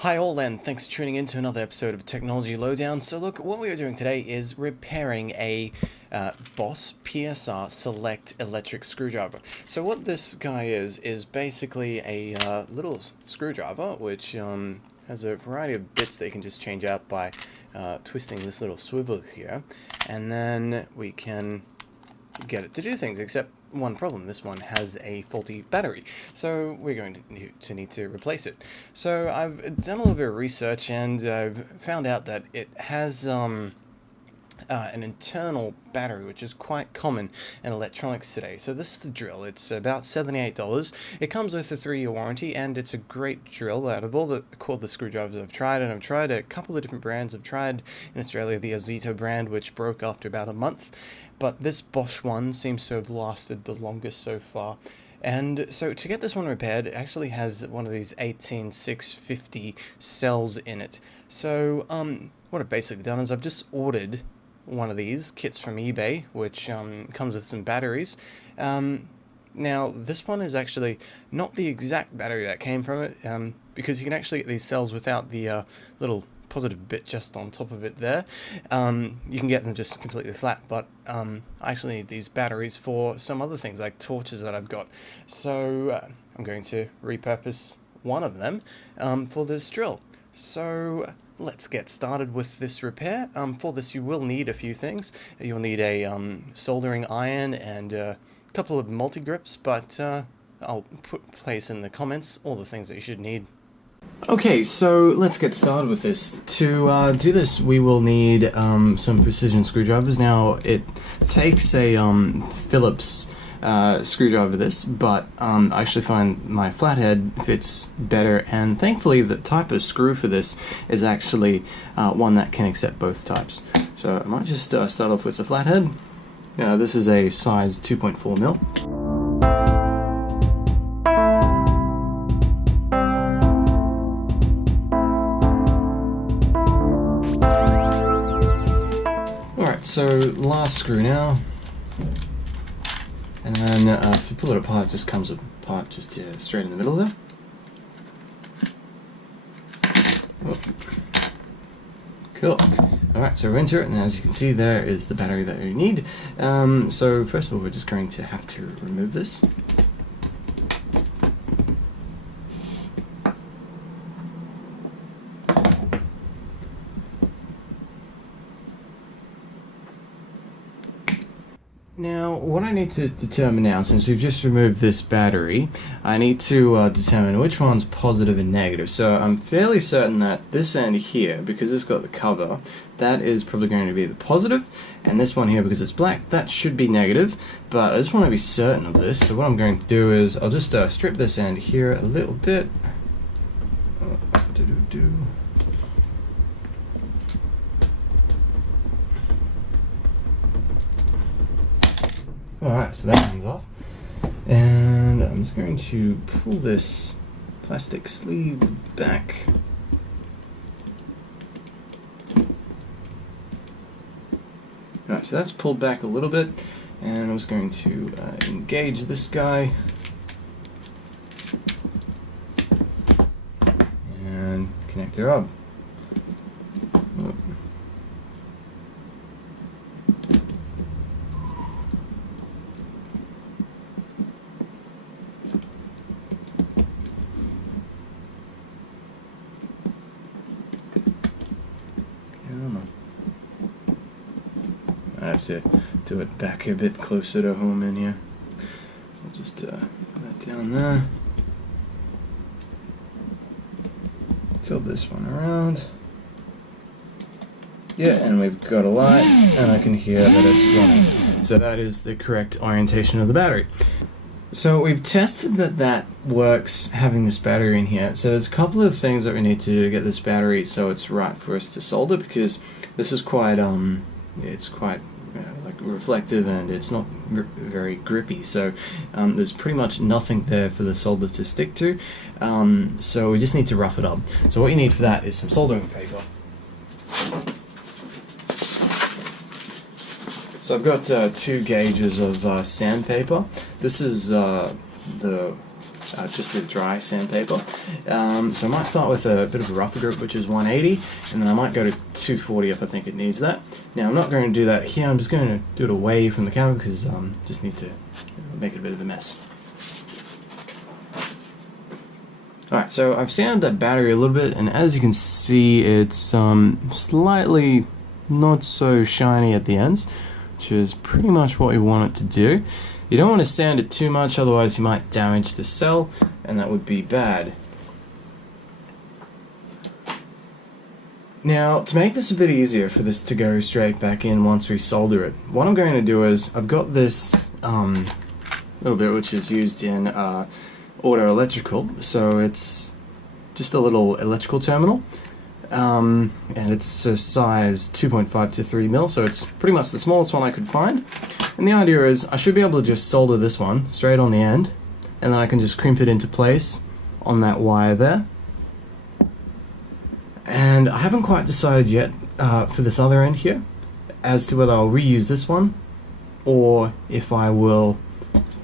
Hi all, and thanks for tuning in to another episode of Technology Lowdown. So look, what we are doing today is repairing a BOSCH PSR Select electric screwdriver. So what this guy is basically a little screwdriver which has a variety of bits that you can just change out by twisting this little swivel here, and then we can get it to do things, except one problem: this one has a faulty battery, so we're going to need to replace it. So I've done a little bit of research and I've found out that it has an internal battery, which is quite common in electronics today. So this is the drill. It's about $78. It comes with a 3-year warranty, and it's a great drill. Out of all the cordless screwdrivers I've tried, and I've tried a couple of different brands. I've tried in Australia the Azito brand, which broke after about a month, but this Bosch one seems to have lasted the longest so far. And so to get this one repaired, it actually has one of these 18650 cells in it. So what I've basically done is I've just ordered one of these kits from eBay, which comes with some batteries. Now this one is actually not the exact battery that came from it, because you can actually get these cells without the little positive bit just on top of it there. You can get them just completely flat, but I actually need these batteries for some other things like torches that I've got. So I'm going to repurpose one of them for this drill. So let's get started with this repair. For this you will need a few things. You'll need a soldering iron and a couple of multi-grips, but I'll place in the comments all the things that you should need. Okay, so let's get started with this. To do this, we will need some precision screwdrivers. Now, it takes a Phillips screwdriver, this, but I actually find my flathead fits better, and thankfully the type of screw for this is actually one that can accept both types. So I might just start off with the flathead. This is a size 2.4 mil. So last screw now, and then to pull it apart, it just comes apart just here, straight in the middle there. Oh. Cool. Alright, so we're into it, and as you can see, there is the battery that you need. So first of all, we're just going to have to remove this. Now, what I need to determine now, since we've just removed this battery, I need to determine which one's positive and negative. So I'm fairly certain that this end here, because it's got the cover, that is probably going to be the positive, and this one here, because it's black, that should be negative, but I just want to be certain of this. So what I'm going to do is I'll just strip this end here a little bit. Alright, so that one's off, and I'm just going to pull this plastic sleeve back. Alright, so that's pulled back a little bit, and I'm just going to engage this guy and connect her up. I have to do it back a bit closer to home in here. I'll just put that down there. Tilt this one around. Yeah, and we've got a light, and I can hear that it's running. So that is the correct orientation of the battery. So we've tested that works having this battery in here. So there's a couple of things that we need to do to get this battery so it's right for us to solder, because this is quite it's quite like reflective, and it's not very grippy, so there's pretty much nothing there for the solder to stick to, so we just need to rough it up. So what you need for that is some soldering paper. So I've got 2 gauges of sandpaper. This is the just the dry sandpaper. So I might start with a bit of a rougher grip, which is 180, and then I might go to 240 if I think it needs that. Now I'm not going to do that here, I'm just going to do it away from the camera because just need to make it a bit of a mess. Alright, so I've sanded that battery a little bit, and as you can see, it's slightly not so shiny at the ends, which is pretty much what we want it to do. You don't want to sand it too much, otherwise you might damage the cell, and that would be bad. Now, to make this a bit easier for this to go straight back in once we solder it, what I'm going to do is, I've got this little bit which is used in auto electrical, so it's just a little electrical terminal, and it's a size 2.5 to 3 mil, so it's pretty much the smallest one I could find. And the idea is I should be able to just solder this one straight on the end, and then I can just crimp it into place on that wire there. And I haven't quite decided yet for this other end here as to whether I'll reuse this one or if I will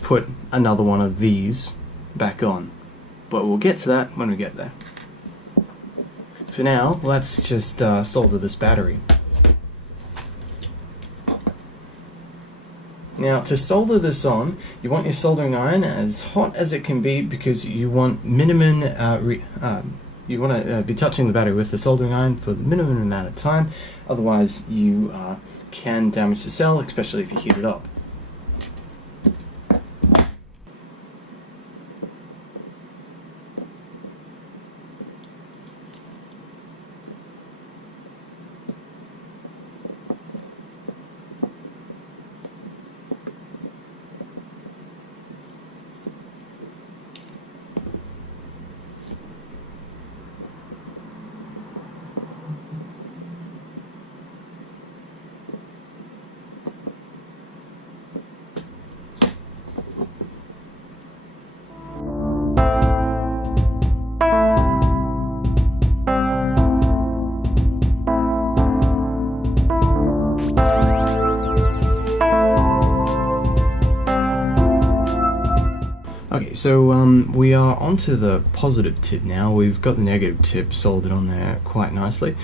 put another one of these back on, but we'll get to that when we get there. For now, let's just solder this battery. Now, to solder this on, you want your soldering iron as hot as it can be because you want minimum you want to be touching the battery with the soldering iron for the minimum amount of time, otherwise you can damage the cell, especially if you heat it up. Okay, so we are onto the positive tip now. We've got the negative tip soldered on there quite nicely.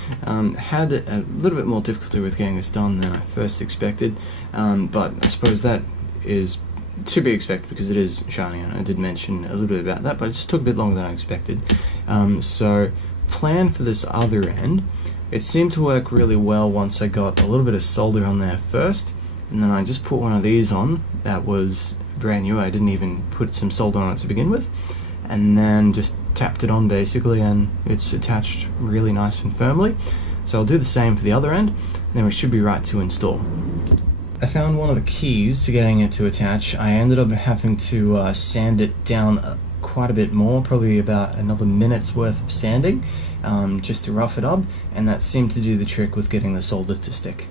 Had a little bit more difficulty with getting this done than I first expected, but I suppose that is to be expected because it is shiny, and I did mention a little bit about that, but it just took a bit longer than I expected. So plan for this other end. It seemed to work really well once I got a little bit of solder on there first, and then I just put one of these on that was brand new. I didn't even put some solder on it to begin with, and then just tapped it on basically, and it's attached really nice and firmly. So I'll do the same for the other end, and then we should be right to install. I found one of the keys to getting it to attach. I ended up having to sand it down quite a bit more, probably about another minute's worth of sanding, just to rough it up, and that seemed to do the trick with getting the solder to stick.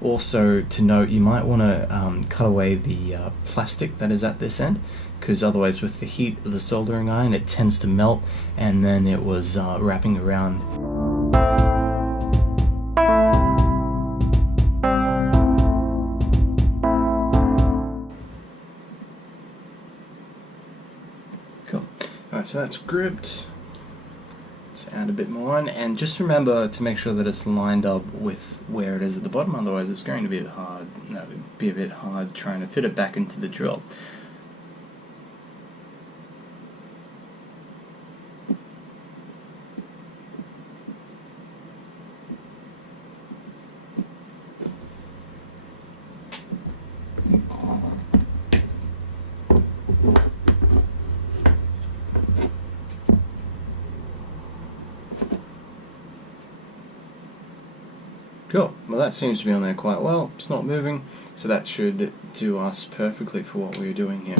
Also, to note, you might want to cut away the plastic that is at this end, because otherwise with the heat of the soldering iron it tends to melt, and then it was wrapping around. Cool. Alright, so that's gripped. Let's add a bit more on, and just remember to make sure that it's lined up with where it is at the bottom, otherwise it's going to be a bit hard trying to fit it back into the drill. Cool, well that seems to be on there quite well. It's not moving, so that should do us perfectly for what we're doing here.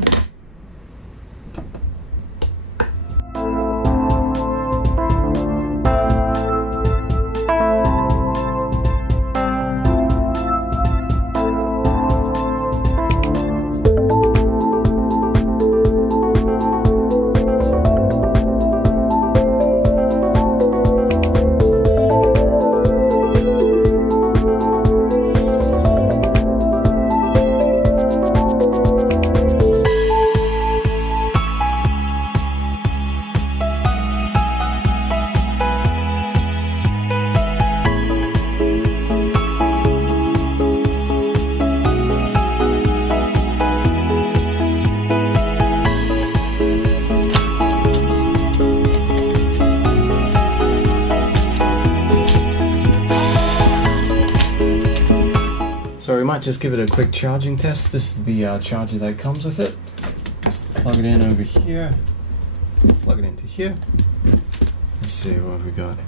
might just give it a quick charging test. This is the charger that comes with it. Just plug it in over here, plug it into here. Let's see what we got.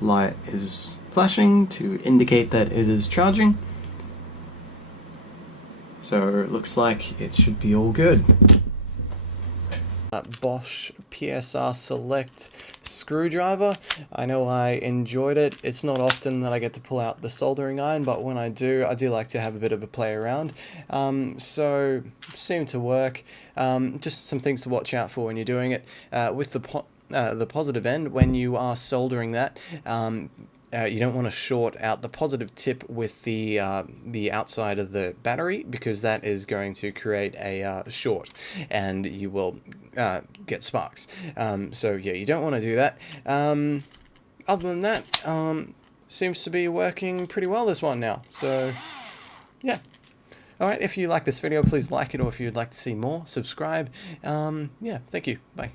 Light is flashing to indicate that it is charging. So it looks like it should be all good. Bosch PSR Select screwdriver. I know I enjoyed it. It's not often that I get to pull out the soldering iron, but when I do like to have a bit of a play around. So seemed to work. Just some things to watch out for when you're doing it. With the positive end, when you are soldering that, you don't want to short out the positive tip with the outside of the battery, because that is going to create a short, and you will get sparks. So yeah, you don't want to do that. Other than that, seems to be working pretty well, this one now. So yeah. Alright, if you like this video, please like it, or if you'd like to see more, subscribe. Yeah, thank you. Bye.